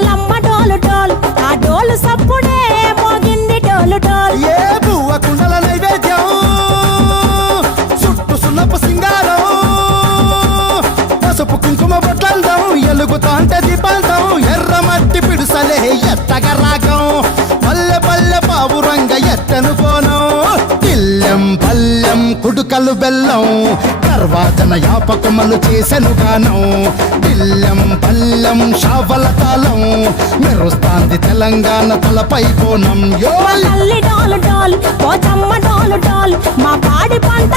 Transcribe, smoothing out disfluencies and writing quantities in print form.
డోలమ్మ డోలు డోలు ఆ డోలు సప్పుడే మోగింది డోలు డోలు ఏ బువ్వ కుండల నైవేద్యం చుట్టు సున్నపు సింగారం పసుపు కుంకుమ బొట్లందం ఎలుగుతాంటే దీపాంతం ఎర్ర మట్టి పిడుసలే ఎత్తగ రాగం పల్లె పల్లె పావురంగ ఎత్తను కోనం ఇల్లెం పల్లెం కుడుకలు బెల్లం తర్వాతన యాపకమలు చేసెను గానం ఇల్లెం పల్లెం షావల తాళం మెరుస్తాంది తెలంగాణ తలపై కోణం యో తల్లి డోలు డోలు పోచమ్మ డోలు డోలు మా పాడి పంట